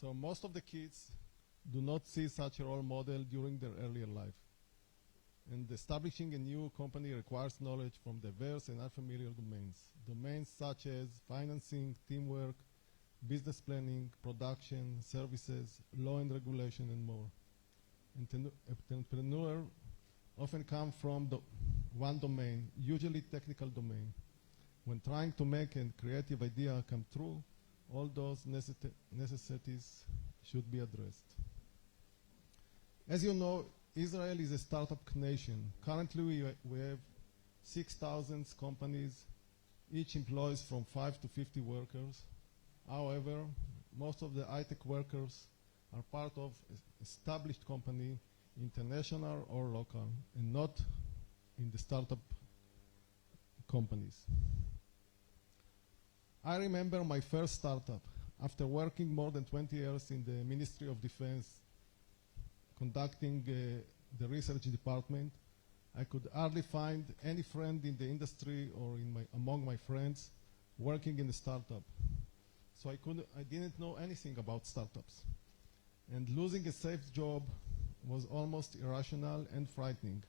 So most of the kids do not see such a role model during their earlier life. And establishing a new company requires knowledge from diverse and unfamiliar domains. Domains such as financing, teamwork, business planning, production, services, law and regulation, and more. Entrepreneurs often come from one domain, usually technical domain. When trying to make a creative idea come true, all those necessities should be addressed. As you know, Israel is a startup nation. Currently, we have 6,000 companies, each employs from 5 to 50 workers. However, most of the high-tech workers are part of established company, international or local, and not in the startup companies. I remember my first startup. After working more than 20 years in the Ministry of Defense, conducting the research department, I could hardly find any friend in the industry or among my friends working in a startup. So I didn't know anything about startups. And losing a safe job was almost irrational and frightening.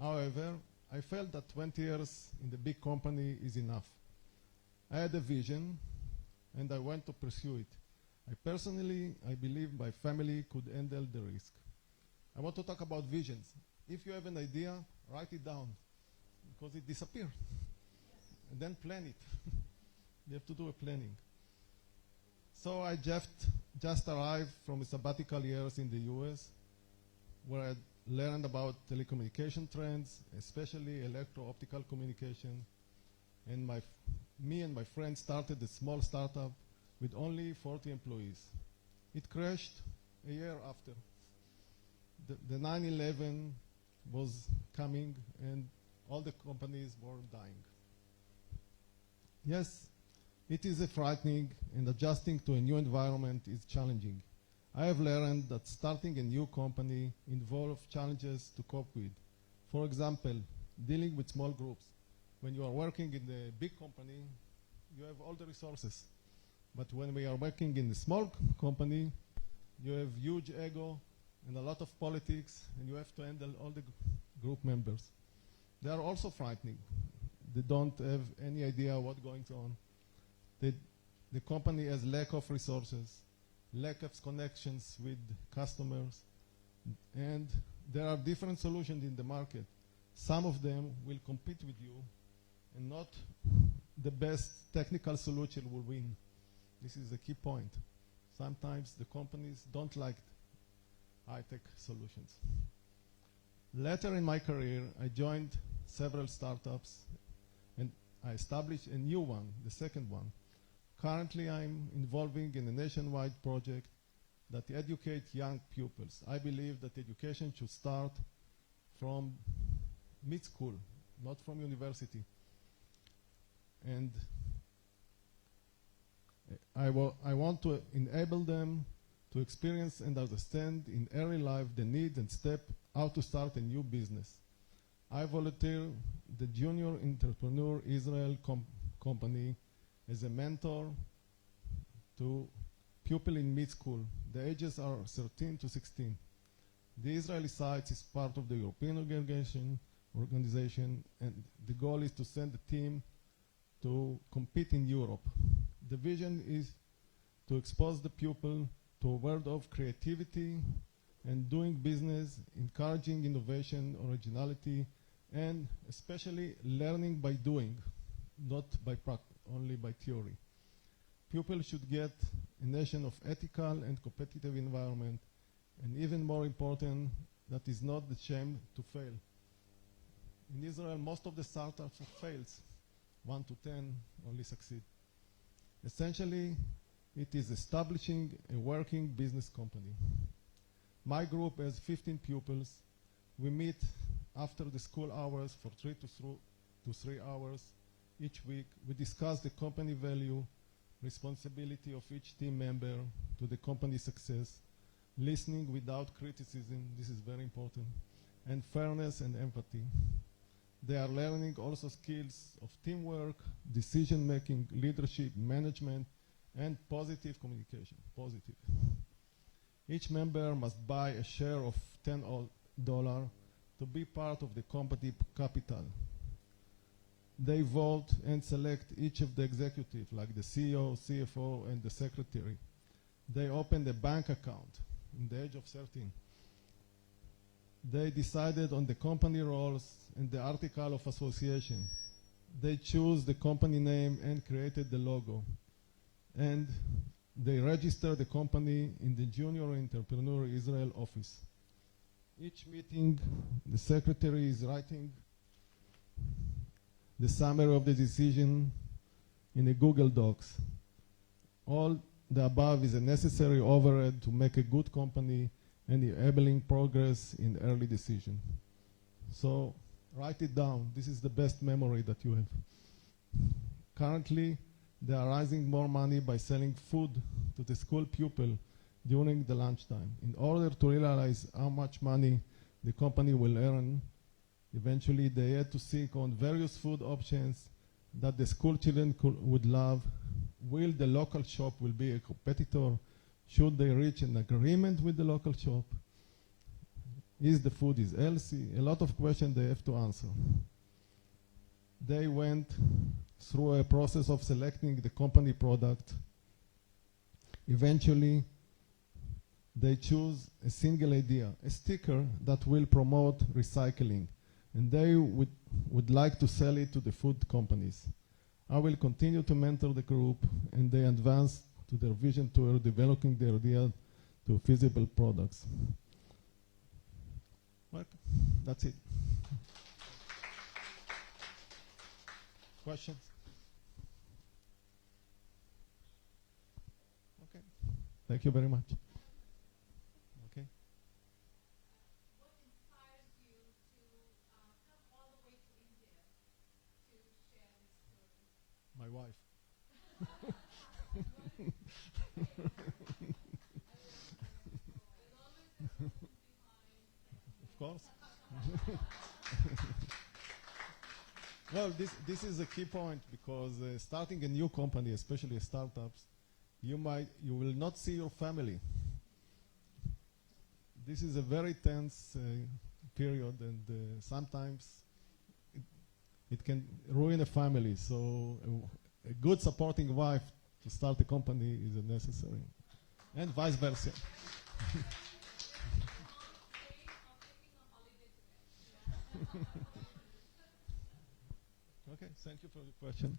However, I felt that 20 years in the big company is enough. I had a vision, and I went to pursue it. I believe my family could handle the risk. I want to talk about visions. If you have an idea, write it down, because it disappears. And then plan it. You have to do a planning. So I just arrived from a sabbatical years in the US, where I learned about telecommunication trends, especially electro-optical communication. And me and my friends started a small startup with only 40 employees. It crashed a year after. The 9/11 was coming and all the companies were dying. Yes, it is frightening, and adjusting to a new environment is challenging. I have learned that starting a new company involves challenges to cope with. For example, dealing with small groups. When you are working in a big company, you have all the resources. But when we are working in a small company, you have huge ego and a lot of politics, and you have to handle all the group members. They are also frightening. They don't have any idea what's going on. The company has lack of resources, lack of connections with customers, and there are different solutions in the market. Some of them will compete with you, and not the best technical solution will win. This is a key point. Sometimes the companies don't like high-tech solutions. Later in my career, I joined several startups, and I established a new one, the second one. Currently, I'm involving in a nationwide project that educates young pupils. I believe that education should start from mid-school, not from university. And I want to enable them to experience and understand in early life the need and step how to start a new business. I volunteer the Junior Entrepreneur Israel company as a mentor to pupils in mid-school. The ages are 13 to 16. The Israeli site is part of the European organization, and the goal is to send a team to compete in Europe. The vision is to expose the pupil to a world of creativity and doing business, encouraging innovation, originality, and especially learning by doing, not by only by theory. Pupils should get a nation of ethical and competitive environment, and even more important, that is not the shame to fail. In Israel, most of the startups fails. 1 to 10 only succeed. Essentially, it is establishing a working business company. My group has 15 pupils. We meet after the school hours for 3 to 3 hours each week. We discuss the company value, responsibility of each team member to the company's success, listening without criticism, this is very important, and fairness and empathy. They are learning also skills of teamwork, decision-making, leadership, management, and positive communication, positive. Each member must buy a share of $10 to be part of the company capital. They vote and select each of the executives, like the CEO, CFO, and the secretary. They open a bank account in the age of 13. They decided on the company roles and the article of association. They choose the company name and created the logo. And they register the company in the Junior Entrepreneur Israel office. Each meeting, the secretary is writing the summary of the decision in a Google Docs. All the above is a necessary overhead to make a good company and enabling progress in early decision. So write it down. This is the best memory that you have. Currently, they are raising more money by selling food to the school pupil during the lunchtime. In order to realize how much money the company will earn, eventually they had to seek on various food options that the school children would love. Will the local shop will be a competitor? Should they reach an agreement with the local shop? Is the food is healthy? A lot of questions they have to answer. They went through a process of selecting the company product. Eventually, they choose a single idea, a sticker that will promote recycling, and they would like to sell it to the food companies. I will continue to mentor the group, and they advance to their vision toward developing their idea to feasible products. Well, that's it. Questions? Okay. Thank you very much. Okay. What inspires you to come all the way to India to share this story? My wife. Of course. Well, this is a key point because starting a new company, especially startups, you will not see your family. This is a very tense period, and sometimes it can ruin a family. So a good supporting wife to start a company is necessary, and vice versa. Okay, thank you for the question.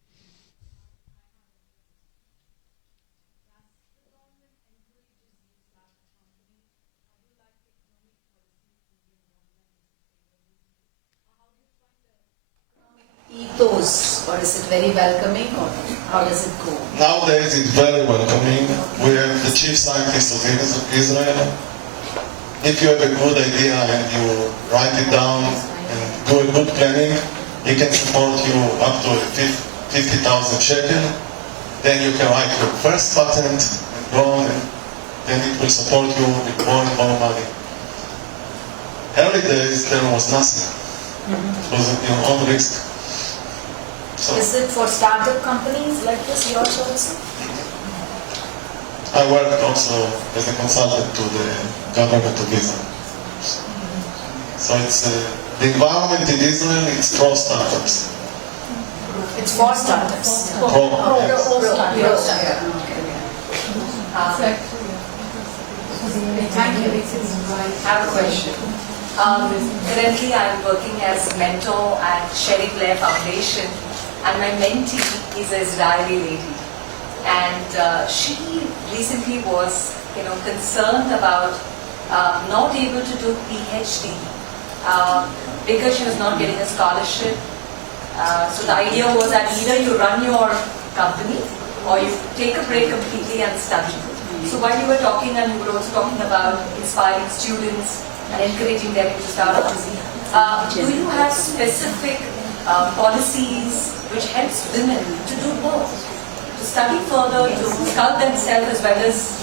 Ethos, or is it very welcoming, or how does it go? Nowadays it's very welcoming. We have the chief scientist of Israel. If you have a good idea and you write it down and do a good planning, he can support you up to 50,000 shekel. Then you can write your first patent and go on, and then it will support you with more and more money. Early days there was nothing. It was your own risk. So Is it for startup companies like this, yours also? I worked also as a consultant to the government of Israel. So it's the environment in Israel, it's pro startups. It's for startups. Pro, yes. Thank you. I have a question. Currently, I'm working as mentor at Sherry Blair Foundation, and my mentee is an Israeli lady. And she recently was, concerned about not able to do PhD because she was not getting a scholarship. So the idea was that either you run your company or you take a break completely and study. So while you were talking, and you were also talking about inspiring students and encouraging them to start ups, do you have specific policies which helps women to do both? To study further, to sculpt themselves as well as,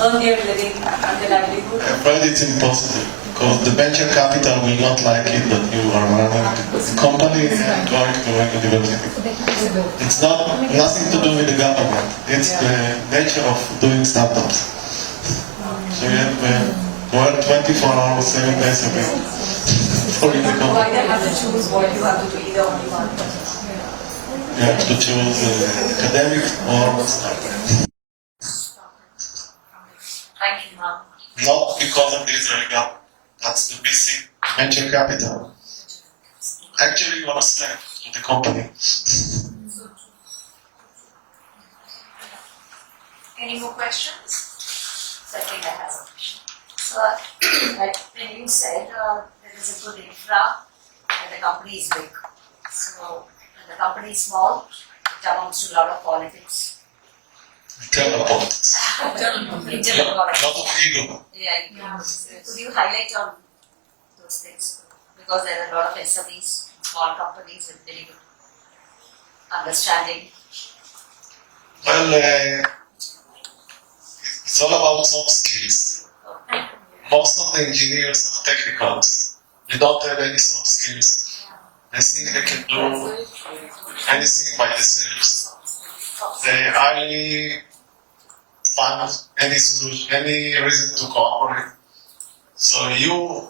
earn their living and their livelihood? I'm afraid it's impossible. Because the venture capital will not like it that you are running the company and going to a university. It's nothing to do with the government. It's the nature of doing startups. So you have to work 24 hours, 7 days a week for the company. Why do you have to choose what you have to do either only one? You have to choose academic or startup. Thank you, ma'am. Not because of the Israeli government. That's the BC venture capital. Actually, you are a slave to the company. Any more questions? So I think I have a question. So, like when you said there is a good infra and the company is big. So, when the company is small, it amounts to a lot of politics. Internal politics. Internal Not politics. of ego. Yeah. Could you highlight on those things? Because there are a lot of SMEs, small companies with very good understanding. Well, it's all about soft skills. Most of the engineers are technicals. They don't have any soft skills. They think they can do anything by themselves. They highly find any solution, any reason to cooperate. So you,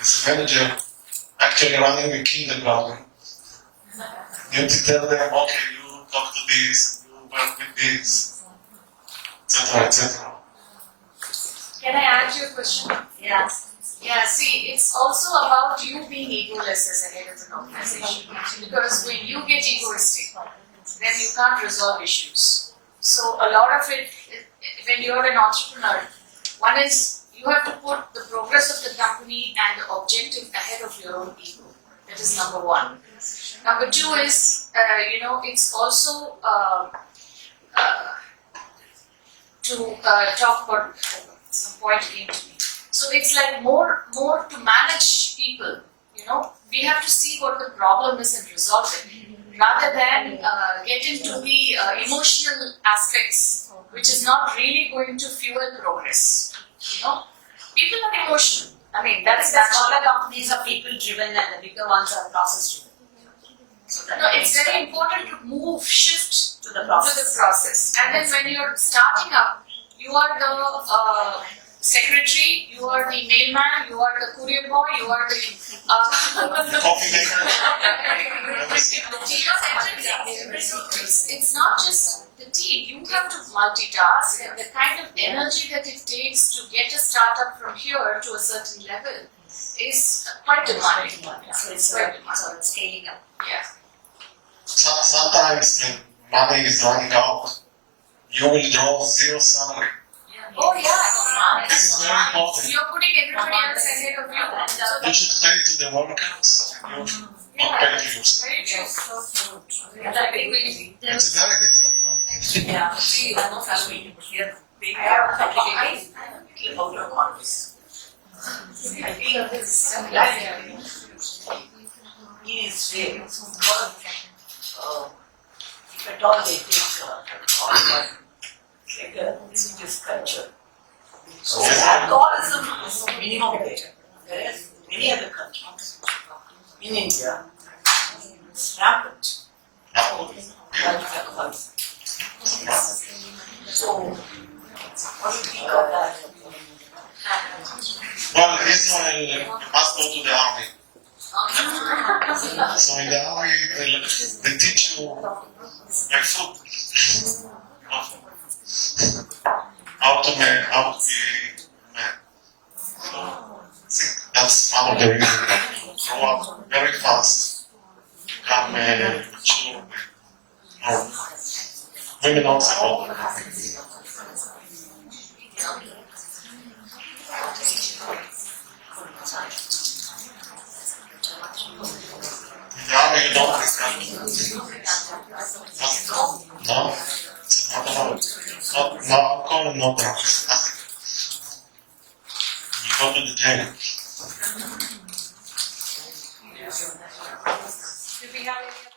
as a manager, actually running the kindergarten, you have to tell them, okay, you talk to this, you work with this, etc., etc. Can I add you a question? Yeah. Yeah, see, it's also about you being egoless as a head of an organization. Because when you get egoistic, then you can't resolve issues. So a lot of it, when you're an entrepreneur, one is you have to put the progress of the company and the objective ahead of your own ego. That is number one. Number two is, it's also to talk about some point came to me. So it's like more to manage people. We have to see what the problem is and resolve it, rather than get into the emotional aspects, which is not really going to fuel progress. People are emotional. I mean, That that's is that natural. smaller companies are people driven and the bigger ones are process driven. So that No, it's very important to shift to the to process. the process. And then when you're starting up, you are the secretary, you are the mailman, you are the courier boy, you are the Coffee maker. It's not just the team. You have to multitask, and the kind of energy that it takes to get a startup from here to a certain level is quite demanding. So it's quite demanding. so it's scaling up. Yeah. Sometimes when money is running out, you will draw zero salary. Oh yeah. This is very important. You're putting everybody else ahead of you. You should pay to the workers. You should not pay to yourself. Very true. And I think we It's a very difficult life. yeah, see, I know that we are complicated about your conference. I think this is really because if at all they take like a religious culture. So alcoholism is minimum there. Whereas many other countries, in India, it's rampant. Alcoholism. So, what do you think of that? Well, Israel must go to the army. So in the army, they teach you like food. How to be man. So I think that's one of the reasons that grow up very fast, become mature. Or women also. In the army, you don't no, it's not allowed. No alcohol, no drugs, nothing. You go to the jail. Do we have any